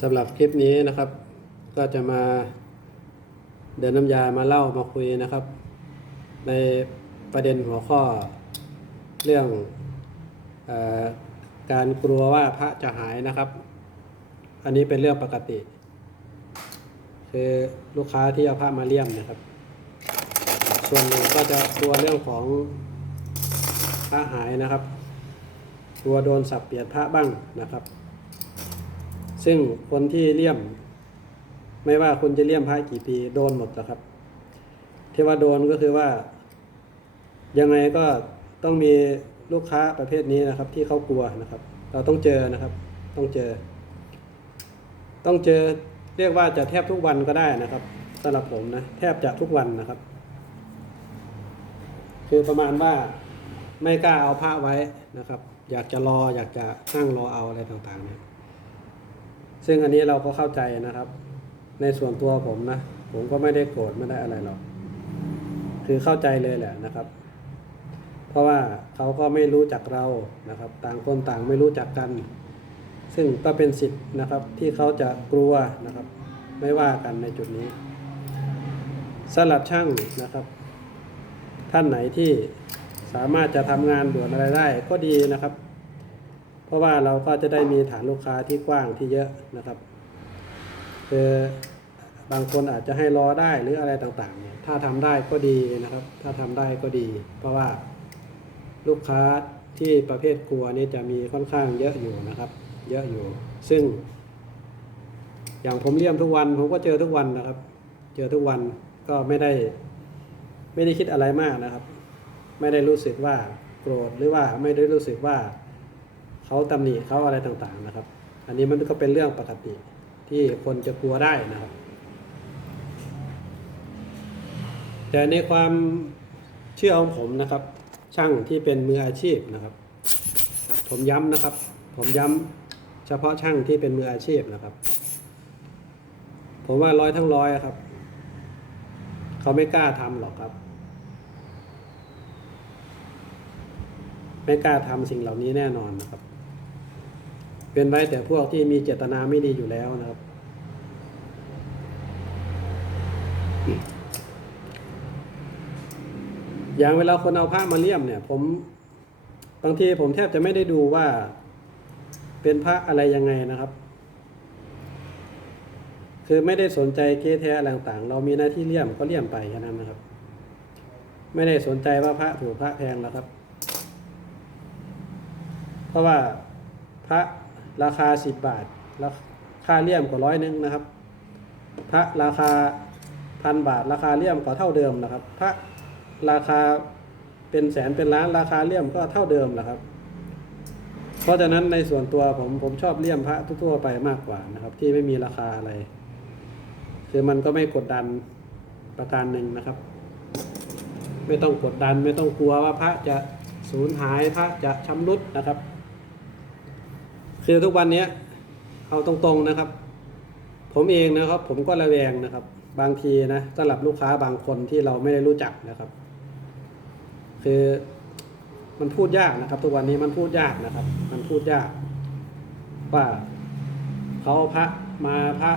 สำหรับคลิปนี้นะครับ ก็จะมาเดินน้ำยามาเล่ามาคุยนะครับ ในประเด็นหัวข้อเรื่องอการกลัวว่าพระจะหายนะครับ อันนี้เป็นเรื่องปกติ คือลูกค้าที่เอาพระมาเลี่ยมนะครับ ส่วนหนึ่งก็จะกลัวเรื่องของพระหายนะครับ กลัวโดนสับเปลี่ยนพระบ้างนะครับ ซึ่งคนที่เลี่ยม ไม่ว่าคุณจะเลี่ยมพระกี่ปีโดนหมดนะครับที่ว่าโดนก็คือว่า ยังไงก็ต้องมีลูกค้าประเภทนี้นะครับ ที่เขากลัวนะครับ เราต้องเจอนะครับ ต้องเจอ ต้องเจอเรียกว่าจะแทบทุกวันก็ได้นะครับสำหรับผมนะแทบจะทุกวันนะครับ คือประมาณว่าไม่กล้าเอาผ้าไว้นะครับ อยากจะรออยากจะนั่งรอเอาอะไรต่างๆเนี่ยซึ่งอันนี้เราก็เข้าใจนะครับ ในส่วนตัวผมนะ ผมก็ไม่ได้โกรธไม่ได้อะไรหรอก คือเข้าใจเลยแหละนะครับ เพราะว่าเขาก็ไม่รู้จักเรานะครับ ต่างคนต่างไม่รู้จักกัน ซึ่งก็เป็นสิทธิ์นะครับ ที่เขาจะกลัวนะครับ ไม่ว่ากันในจุดนี้สำหรับช่างนะครับ ท่านไหนที่ สามารถจะทำงานด่วนอะไรได้ก็ดีนะครับ เพราะว่าเราก็จะได้มีฐานลูกค้าที่กว้างที่เยอะนะครับคือบางคนอาจจะให้รอได้หรืออะไรต่างๆเนี่ยถ้าทำได้ก็ดีนะครับ ถ้าทำได้ก็ดี เพราะว่าลูกค้าที่ประเภทกลัวนี่จะมีค่อนข้างเยอะอยู่นะครับ เยอะอยู่ ซึ่ง อย่างผมเลี่ยมทุกวัน ผมก็เจอทุกวันนะครับ เจอทุกวันก็ไม่ได้ ไม่ได้คิดอะไรมากนะครับ ไม่ได้รู้สึกว่าโกรธหรือว่าไม่ได้รู้สึกว่าเขาตำหนิเขาอะไรต่างๆนะครับ อันนี้มันก็เป็นเรื่องปกติที่คนจะกลัวได้นะครับ แต่ในความเชื่อของผมนะครับ ช่างที่เป็นมืออาชีพนะครับ ผมย้ำนะครับ ผมย้ำเฉพาะช่างที่เป็นมืออาชีพนะครับ ผมว่าร้อยทั้งร้อยครับ เขาไม่กล้าทำหรอกครับ ไม่กล้าทำสิ่งเหล่านี้แน่นอนนะครับ เป็นไว้แต่พวกที่มีเจตนาไม่ดีอยู่แล้วนะครับ อย่างเวลาคนเอาผ้ามาเลี่ยมเนี่ย ผมบางทีผมแทบจะไม่ได้ดูว่าเป็นพระอะไรยังไงนะครับ คือไม่ได้สนใจเกแท้อะไรต่างๆ เรามีหน้าที่เลี่ยมก็เลี่ยมไปแค่นั้นนะครับ ไม่ได้สนใจว่าพระถูกพระแพงแล้วครับ เพราะว่าพระราคาสิบบาท แล้วค่าเลี่ยมกว่าร้อยหนึงนะครับ พระราคาพันบาท ราคาเลี่ยมก็เท่าเดิมนะครับ พระราคาเป็นแสนเป็นล้านราคาเลี่ยมก็เท่าเดิมนะครับ เพราะฉะนั้นในส่วนตัวผมผมชอบเลี่ยมพระทั่วไปมากกว่านะครับ ที่ไม่มีราคาอะไร คือมันก็ไม่กดดันประการหนึ่งนะครับ ไม่ต้องกดดันไม่ต้องกลัวว่าพระจะสูญหายพระจะชำรุดนะครับ คือทุกวันนี้เอาตรงๆนะครับ ผมเองนะครับ ผมก็ระแวงนะครับ บางทีนะสำหรับลูกค้าบางคนที่เราไม่ได้รู้จักนะครับ คือมันพูดยากนะครับ ทุกวันนี้มันพูดยากนะครับ มันพูดยาก ว่าเขาเอาพระมาพระ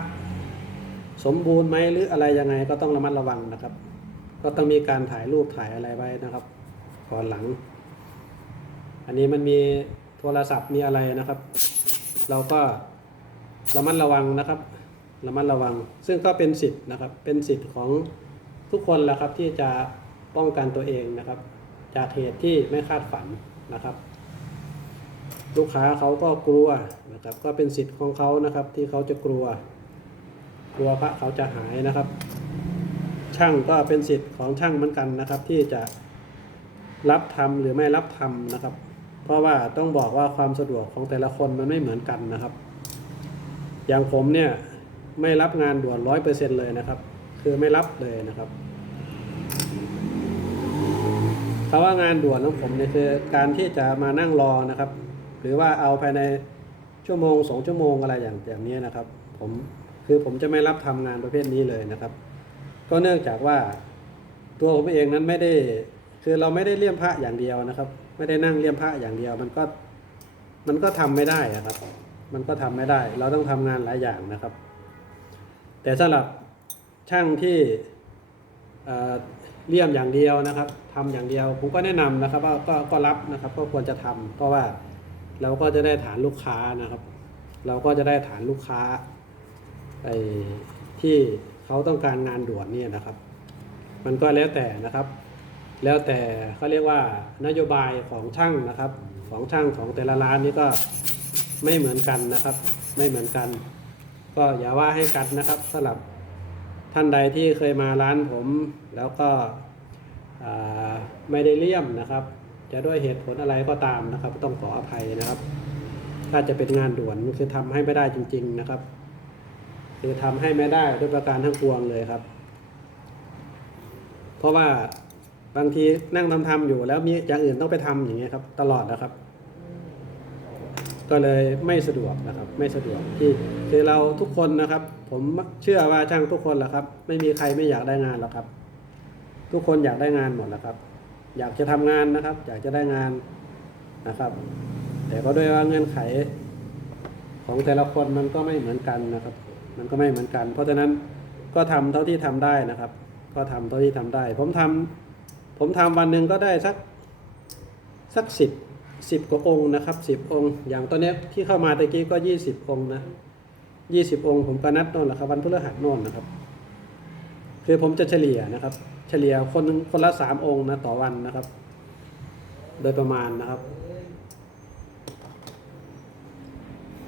สมบูรณ์ไหมหรืออะไรยังไงก็ต้องระมัดระวังนะครับ ก็ต้องมีการถ่ายรูปถ่ายอะไรไว้นะครับก่อนหลัง อันนี้มันมีโทรศัพท์มีอะไรนะครับ เราก็ระมัดระวังนะครับระมัดระวัง ซึ่งก็เป็นสิทธิ์นะครับ เป็นสิทธิ์ของทุกคนแหละครับที่จะป้องกันตัวเองนะครับ จากเหตุที่ไม่คาดฝันนะครับ ลูกค้าเขาก็กลัวนะครับ ก็เป็นสิทธิ์ของเขานะครับ ที่เขาจะกลัว กลัวพระเขาจะหายนะครับ ช่างก็เป็นสิทธิ์ของช่างเหมือนกันนะครับ ที่จะรับทำหรือไม่รับทำนะครับ เพราะว่าต้องบอกว่าความสะดวกของแต่ละคนมันไม่เหมือนกันนะครับ อย่างผมเนี่ยไม่รับงานด่วนร้อยเปอร์เซ็นเลยนะครับ คือไม่รับเลยนะครับคำว่างานด่วนของผมเนี่ยคือการที่จะมานั่งรอนะครับ หรือว่าเอาภายในชั่วโมงสองชั่วโมงอะไรอย่างอย่างนี้นะครับ ผมคือผมจะไม่รับทำงานประเภทนี้เลยนะครับ ก็เนื่องจากว่าตัวผมเองนั้นไม่ได้ คือเราไม่ได้เลี่ยมพระอย่างเดียวนะครับ ไม่ได้นั่งเลี่ยมพระอย่างเดียว มันก็มันก็ทำไม่ได้อะครับ มันก็ทำไม่ได้ เราต้องทำงานหลายอย่างนะครับ แต่สำหรับช่างที่เลี่ยมอย่างเดียวนะครับทำอย่างเดียวผมก็แนะนำนะครับ ว่าก็ก็รับนะครับ ก็ควรจะทำเพราะว่าเราก็จะได้ฐานลูกค้านะครับ เราก็จะได้ฐานลูกค้าไอ้ที่เขาต้องการงานด่วนเนี่ยนะครับ มันก็แล้วแต่นะครับ แล้วแต่เขาเรียกว่านโยบายของช่างนะครับ ของช่างของแต่ละร้านนี่ก็ไม่เหมือนกันนะครับ ไม่เหมือนกัน ก็อย่าว่าให้กันนะครับสำหรับท่านใดที่เคยมาร้านผม แล้วก็ไม่ได้เลี่ยมนะครับ จะด้วยเหตุผลอะไรก็ตามนะครับ ต้องขออภัยนะครับ ถ้าจะเป็นงานด่วนคือทำให้ไม่ได้จริง ๆนะครับ คือทำให้ไม่ได้ด้วยประการทั้งปวงเลยครับ เพราะว่า บางทีนั่งทำทำอยู่แล้วมีอย่างอื่นต้องไปทำอย่างเงี้ยครับตลอดนะครับ ก็เลยไม่สะดวกนะครับ ไม่สะดวกที่คือเราทุกคนนะครับ ผมเชื่อว่าช่างทุกคนแหละครับ ไม่มีใครไม่อยากได้งานหรอกครับ ทุกคนอยากได้งานหมดแหละครับ อยากจะทำงานนะครับ อยากจะได้งานนะครับ แต่ก็ด้วยว่าเงื่อนไขของแต่ละคนมันก็ไม่เหมือนกันนะครับ มันก็ไม่เหมือนกัน เพราะฉะนั้นก็ทำเท่าที่ทำได้นะครับ ก็ทำเท่าที่ทำได้ ผมทำ ผมทำวันหนึ่งก็ได้สักสักสิบสิบกว่าองค์นะครับสิบองค์ อย่างตอนนี้ที่เข้ามาตะกี้ก็ยี่สิบองค์นะยี่สิบองค์ ผมก็นัดน่นแหละครับวันพฤหัสน่นนะครับ คือผมจะเฉลี่ยนะครับ เฉลี่ยคนคนละสามองค์นะต่อวันนะครับ โดยประมาณนะครับ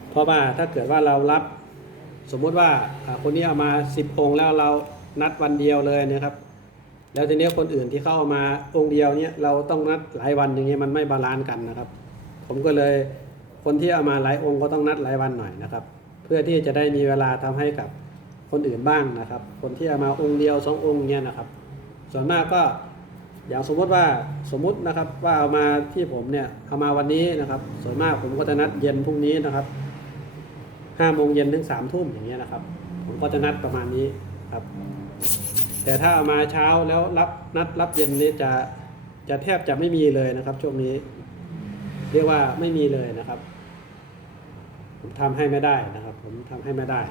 เพราะว่าถ้าเกิดว่าเรารับ สมมุติว่าคนนี้เอามาสิบองค์แล้วเรานัดวันเดียวเลยนะครับ แล้วทีนี้คนอื่นที่เข้าเอามาองค์เดียวเนี่ยเราต้องนัดหลายวันอย่างเงี้ยมันไม่บาลานซ์กันนะครับ ผมก็เลยคนที่เอามาหลายองค์ก็ต้องนัดหลายวันหน่อยนะครับ เพื่อที่จะได้มีเวลาทำให้กับคนอื่นบ้างนะครับ คนที่เอามาองค์เดียวสององค์เนี่ยนะครับ ส่วนมากก็อย่างสมมติว่าสมมุตินะครับว่าเอามาที่ผมเนี่ยเอามาวันนี้นะครับ ส่วนมากผมก็จะนัดเย็นพรุ่งนี้นะครับห้าโมงเย็นถึงสามทุ่มอย่างเงี้ยนะครับ ผมก็จะนัดประมาณนี้ครับ แต่ถ้ามาเช้าแล้วรับนัดรับเย็นนี้จะจะแทบจะไม่มีเลยนะครับช่วงนี้ เรียกว่าไม่มีเลยนะครับ ผมทำให้ไม่ได้นะครับ ผมทำให้ไม่ได้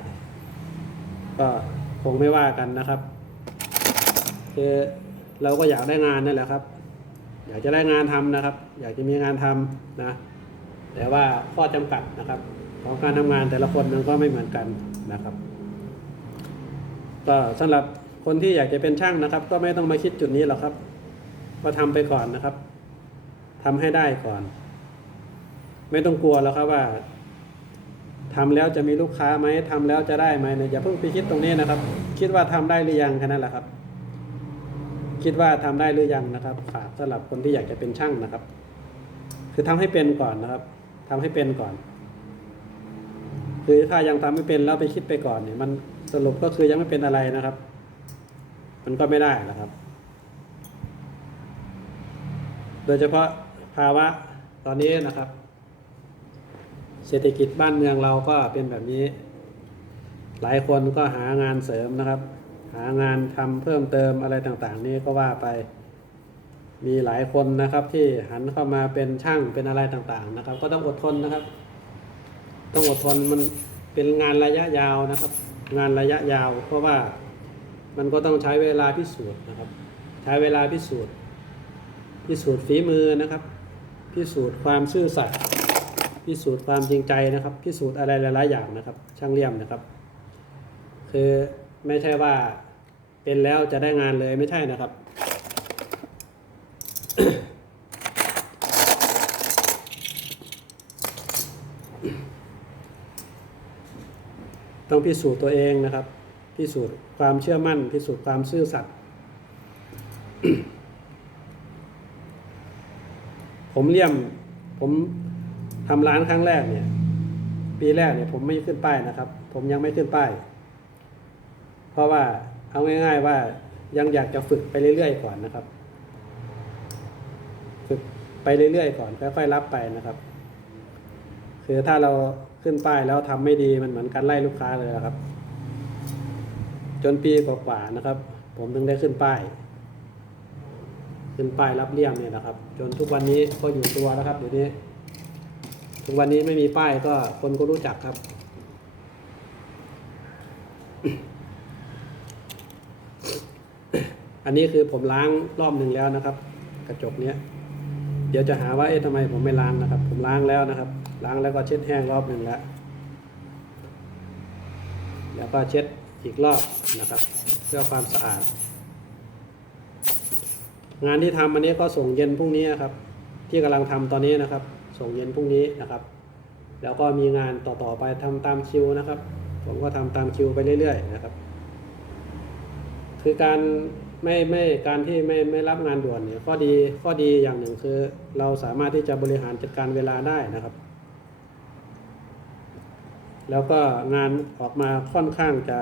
ก็คงไม่ว่ากันนะครับคือเราก็อยากได้งานนั่นแหละครับ อยากจะได้งานทำนะครับ อยากจะมีงานทำนะ แต่ว่าข้อจำกัดนะครับ ของการทำงานแต่ละคนมันก็ไม่เหมือนกันนะครับ ก็สำหรับ คนที่อยากจะเป็นช่างนะครับ ก็ไม่ต้องมาคิดจุดนี้หรอกครับก็ทำไปก่อนนะครับทำให้ได้ก่อน ไม่ต้องกลัวแล้วครับว่าทำแล้วจะมีลูกค้าไหมทำแล้วจะได้ไหมเนี่ยอย่าเพิ่งไปคิดตรงนี้นะครับ คิดว่าทำได้หรือยังแค่นั้นแหละครับ คิดว่าทำได้หรือยังนะครับ ฝากสำหรับคนที่อยากจะเป็นช่างนะครับ คือทำให้เป็นก่อนนะครับทำให้เป็นก่อนคือถ้ายังทำไม่เป็นแล้วไปคิดไปก่อนเนี่ยมันสรุปก็คือยังไม่เป็นอะไรนะครับ มันก็ไม่ได้นะครับ โดยเฉพาะภาวะตอนนี้นะครับ เศรษฐกิจบ้านเมืองเราก็เป็นแบบนี้ หลายคนก็หางานเสริมนะครับ หางานทำเพิ่มเติมอะไรต่างๆ นี่ก็ว่าไป มีหลายคนนะครับที่หันเข้ามาเป็นช่างเป็นอะไรต่างๆนะครับ ก็ต้องอดทนนะครับ ต้องอดทนมันเป็นงานระยะยาวนะครับ งานระยะยาวเพราะว่า มันก็ต้องใช้เวลาพิสูจน์นะครับ ใช้เวลาพิสูจน์ พิสูจน์ฝีมือนะครับ พิสูจน์ความซื่อสัตย์พิสูจน์ความจริงใจนะครับ พิสูจน์อะไรหลาย ๆ อย่างนะครับ ช่างเลี่ยมนะครับ คือไม่ใช่ว่าเป็นแล้วจะได้งานเลยไม่ใช่นะครับต้องพิสูจน์ตัวเองนะครับ พิสูจน์ความเชื่อมั่น พิสูจน์ความซื่อสัตย์ผมเลี่ยมผมทำร้านครั้งแรกเนี่ย ปีแรกเนี่ยผมไม่ขึ้นป้ายนะครับ ผมยังไม่ขึ้นป้าย เพราะว่าเอาง่าย ๆว่ายังอยากจะฝึกไปเรื่อยๆก่อนนะครับ ฝึกไปเรื่อยๆก่อนค่อยๆรับไปนะครับ คือถ้าเราขึ้นป้ายแล้วทำไม่ดีมันเหมือนการไล่ลูกค้าเลยครับ จนปีกว่าๆนะครับ ผมถึงได้ขึ้นป้าย ขึ้นป้ายรับเลี่ยมเนี่ยนะครับ จนทุกวันนี้ก็อยู่ตัวแล้วครับเดี๋ยวนี้ ทุกวันนี้ไม่มีป้ายก็คนก็รู้จักครับอันนี้คือผมล้างรอบหนึ่งแล้วนะครับ กระจกเนี้ย เดี๋ยวจะหาว่าเอ๊ะทำไมผมไม่ล้างนะครับ ผมล้างแล้วนะครับ ล้างแล้วก็เช็ดแห้งรอบหนึ่งแล้ว แล้วก็เช็ดอีกรอบ นะครับ เพื่อความสะอาด งานที่ทำอันนี้ก็ส่งเย็นพรุ่งนี้ครับ ที่กำลังทำตอนนี้นะครับ ส่งเย็นพรุ่งนี้นะครับ แล้วก็มีงานต่อๆไปทำตามคิวนะครับ ผมก็ทำตามคิวไปเรื่อย ๆ นะครับ คือการไม่ไม่การที่ไม่ไม่รับงานด่วนเนี่ยข้อดีข้อดีอย่างหนึ่งคือ เราสามารถที่จะบริหารจัดการเวลาได้นะครับ แล้วก็งานออกมาค่อนข้างจะ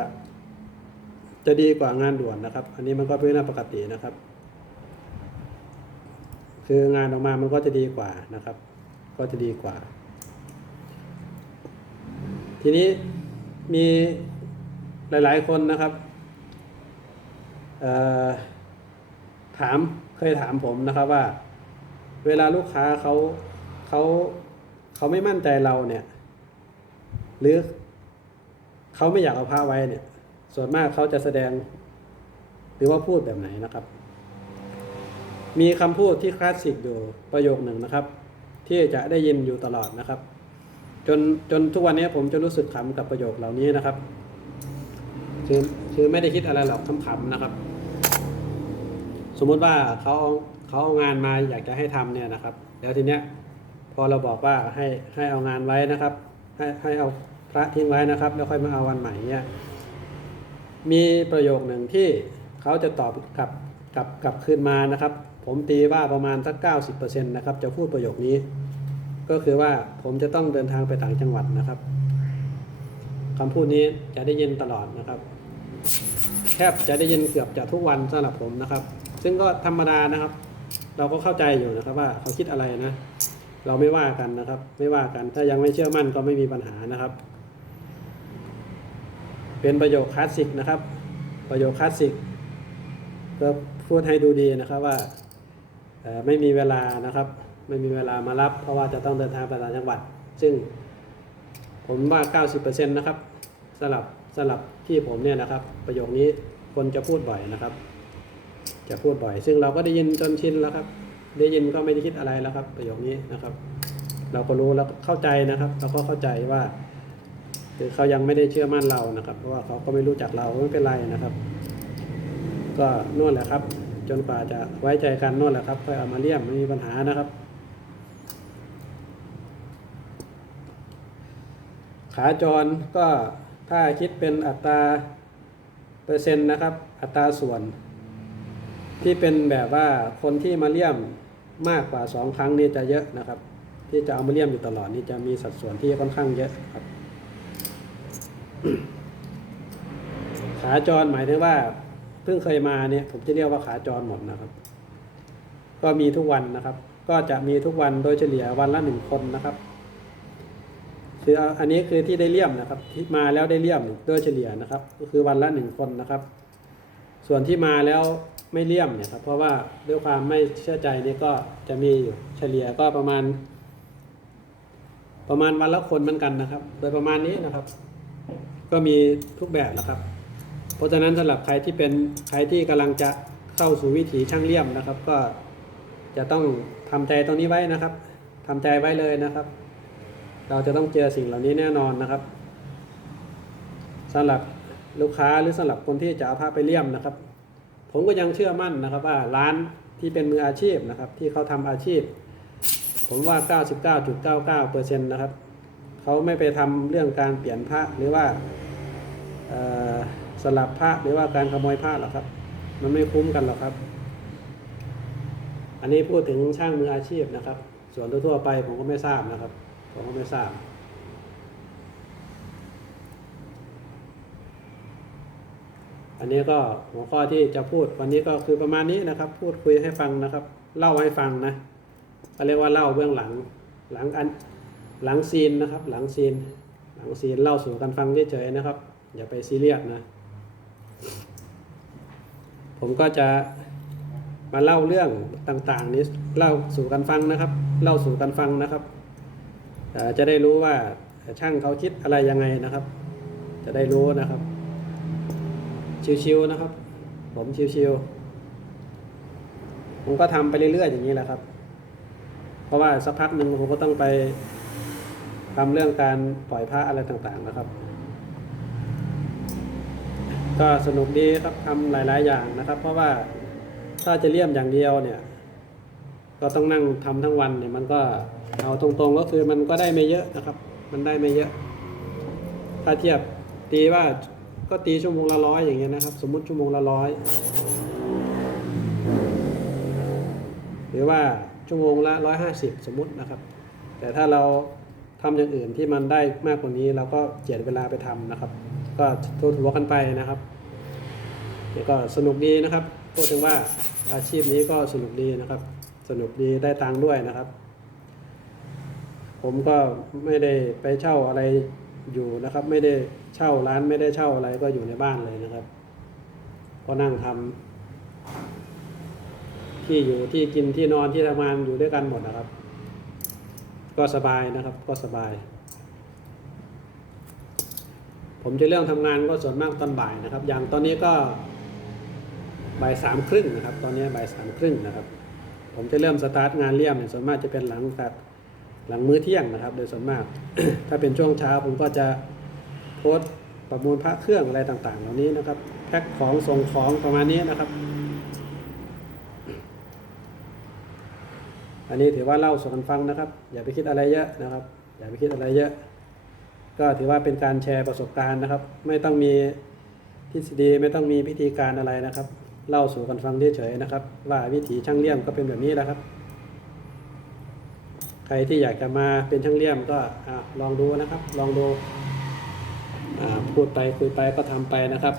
จะดีกว่างานด่วนนะครับ อันนี้มันก็เป็นเรื่องปกตินะครับ คืองานออกมามันก็จะดีกว่านะครับ ก็จะดีกว่า ทีนี้มีหลาย ๆ คนนะครับถามเคยถามผมนะครับว่า เวลาลูกค้าเขาเขาเขาไม่มั่นใจเราเนี่ย หรือเขาไม่อยากเอาผ้าไว้เนี่ย ส่วนมากเขาจะแสดง หรือว่าพูดแบบไหนนะครับ มีคำพูดที่คลาสสิกอยู่ประโยคหนึ่งนะครับ ที่จะได้ยินอยู่ตลอดนะครับ จนจนทุกวันนี้ผมจะรู้สึกขำกับประโยคเหล่านี้นะครับ คือคือไม่ได้คิดอะไรหรอกขำๆนะครับ สมมุติว่าเขาเอาเขาเอางานมาอยากจะให้ทำเนี่ยนะครับ แล้วทีเนี้ยพอเราบอกว่าให้ให้เอางานไว้นะครับ ให้ให้เอาพระทิ้งไว้นะครับ แล้วค่อยมาเอาวันใหม่เนี่ย มีประโยคหนึ่งที่เขาจะตอบกลับกลับกลับคืนมานะครับ ผมตีว่าประมาณสัก 90%นะครับ จะพูดประโยคนี้ ก็คือว่าผมจะต้องเดินทางไปต่างจังหวัดนะครับคำพูดนี้จะได้ยินตลอดนะครับ แทบจะได้ยินเกือบจะทุกวันสำหรับผมนะครับ ซึ่งก็ธรรมดานะครับ เราก็เข้าใจอยู่นะครับว่าเขาคิดอะไรนะ เราไม่ว่ากันนะครับ ไม่ว่ากันถ้ายังไม่เชื่อมั่นก็ไม่มีปัญหานะครับ เป็นประโยคคลาสสิกนะครับ ประโยคคลาสสิกก็พูดให้ดูดีนะครับว่าไม่มีเวลานะครับ ไม่มีเวลามารับ เพราะว่าจะต้องเดินทางไปต่างจังหวัด ซึ่งผมว่า 90%นะครับสลับสลับที่ผมเนี่ยนะครับ ประโยคนี้คนจะพูดบ่อยนะครับ จะพูดบ่อย ซึ่งเราก็ได้ยินจนชินแล้วครับ ได้ยินก็ไม่ได้คิดอะไรแล้วครับ ประโยคนี้นะครับ เราก็รู้แล้วเข้าใจนะครับ เราก็เข้าใจว่า คือเขายังไม่ได้เชื่อมั่นเรานะครับ เพราะว่าเขาก็ไม่รู้จักเราไม่เป็นไรนะครับ ก็นวดแหละครับ จนกว่าจะไว้ใจกันนวดแหละครับค่อยเอามาเลี่ยมไม่มีปัญหานะครับ ขาจรก็ถ้าคิดเป็นอัตราเปอร์เซ็นต์นะครับ อัตราส่วน ที่เป็นแบบว่าคนที่มาเลี่ยมมากกว่าสองครั้งนี่จะเยอะนะครับ ที่จะเอามาเลี่ยมอยู่ตลอดนี่จะมีสัดส่วนที่ค่อนข้างเยอะครับ ขาจรหมายถึงว่า เพิ่งเคยมาเนี่ย ผมจะเรียกว่าขาจรหมดนะครับ ก็มีทุกวันนะครับ ก็จะมีทุกวันโดยเฉลี่ยวันละหนึ่งคนนะครับ คืออาอันนี้คือที่ได้เลี่ยมนะครับ ที่มาแล้วได้เลี่ยมโดยเฉลี่ยนะครับ ก็คือวันละหนึ่งคนนะครับ ส่วนที่มาแล้วไม่เลี่ยมเนี่ยครับ เพราะว่าด้วยความไม่เชื่อใจนี่ก็จะมีอยู่เฉลี่ยก็ประมาณ ประมาณวันละคนเหมือนกันนะครับ โดยประมาณนี้นะครับ ก็มีทุกแบบนะครับ เพราะฉะนั้นสำหรับใครที่เป็นใครที่กำลังจะเข้าสู่วิถีช่างเลี่ยมนะครับ ก็จะต้องทำใจตรงนี้ไว้นะครับทำใจไว้เลยนะครับ เราจะต้องเจอสิ่งเหล่านี้แน่นอนนะครับสำหรับลูกค้าหรือสำหรับคนที่จะเอาผ้าไปเลี่ยมนะครับ ผมก็ยังเชื่อมั่นนะครับว่าร้านที่เป็นมืออาชีพนะครับ ที่เขาทำอาชีพ ผมว่า 99.99%นะครับเขาไม่ไปทำเรื่องการเปลี่ยนผ้าหรือว่า สลับผ้าหรือว่าการขโมยผ้าหรอกครับ มันไม่คุ้มกันหรอกครับ อันนี้พูดถึงช่างมืออาชีพนะครับ ส่วนทั่วไปผมก็ไม่ทราบนะครับ ผมก็ไม่ทราบอันนี้ก็หัวข้อที่จะพูดวันนี้ก็คือประมาณนี้นะครับ พูดคุยให้ฟังนะครับ เล่าให้ฟังนะก็เรียกว่าเล่าเบื้องหลังหลังอันหลังซีนนะครับ หลังซีน หลังซีนเล่าสู่กันฟังเฉยๆนะครับ อย่าไปซีเรียสนะ ผมก็จะมาเล่าเรื่องต่างๆ นี้เล่าสู่กันฟังนะครับ เล่าสู่กันฟังนะครับจะได้รู้ว่าช่างเขาคิดอะไรยังไงนะครับ จะได้รู้นะครับ ชิวๆนะครับ ผมชิวๆผมก็ทำไปเรื่อยๆอย่างนี้แหละครับ เพราะว่าสักพักหนึ่งผมก็ต้องไปทำเรื่องการปล่อยพระอะไรต่างๆนะครับ ก็สนุกดีครับทำหลาย ๆ อย่างนะครับ เพราะว่าถ้าจะเลี่ยมอย่างเดียวเนี่ย ก็ต้องนั่งทำทั้งวันเนี่ยมันก็เอาตรงๆก็คือมันก็ได้ไม่เยอะนะครับ มันได้ไม่เยอะ ถ้าเทียบตีว่าก็ตีชั่วโมงละร้อยอย่างเงี้ยนะครับ สมมุติชั่วโมงละร้อยหรือว่าชั่วโมงละร้อยห้าสิบสมมุตินะครับ แต่ถ้าเราทำอย่างอื่นที่มันได้มากกว่านี้เราก็เจียดเวลาไปทำนะครับ ก็ทั่วถัวกันไปนะครับเดี๋ยวก็สนุกดีนะครับพูดถึงว่าอาชีพนี้ก็สนุกดีนะครับ สนุกดีได้ตังค์ด้วยนะครับ ผมก็ไม่ได้ไปเช่าอะไรอยู่นะครับ ไม่ได้เช่าร้านไม่ได้เช่าอะไรก็อยู่ในบ้านเลยนะครับ ก็นั่งทำที่อยู่ที่กินที่นอนที่ทำงานอยู่ด้วยกันหมดนะครับ ก็สบายนะครับก็สบาย ผมจะเรื่องทำงานก็ส่วนมากตอนบ่ายนะครับ อย่างตอนนี้ก็บ่ายสามครึ่งนะครับ ตอนนี้บ่ายสามครึ่งนะครับ ผมจะเริ่มสตาร์ทงานเลี่ยมเนี่ยส่วนมากจะเป็นหลังตัดหลังมื้อเที่ยงนะครับ โดยส่วนมาก ถ้าเป็นช่วงเช้าผมก็จะโพสต์ประมูลพระเครื่องอะไรต่าง ๆ เหล่านี้นะครับ แพ็คของส่งของประมาณนี้นะครับ อันนี้ถือว่าเล่าสู่กันฟังนะครับ อย่าไปคิดอะไรเยอะนะครับ อย่าไปคิดอะไรเยอะ ก็ถือว่าเป็นการแชร์ประสบการณ์นะครับ ไม่ต้องมีทฤษฎีไม่ต้องมีพิธีการอะไรนะครับ เล่าสู่กันฟังเฉยๆนะครับ ว่าวิถีช่างเลี่ยมก็เป็นแบบนี้แหละครับ ใครที่อยากจะมาเป็นช่างเลี่ยมก็อลองดูนะครับ ลองดูพูดไปคุยไปก็ทำไปนะครับ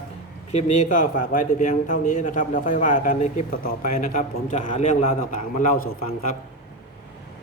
คลิปนี้ก็ฝากไว้แต่เพียงเท่านี้นะครับ แล้วค่อยว่ากันในคลิปต่อๆไปนะครับ ผมจะหาเรื่องราวต่างๆ มาเล่าสู่ฟังครับ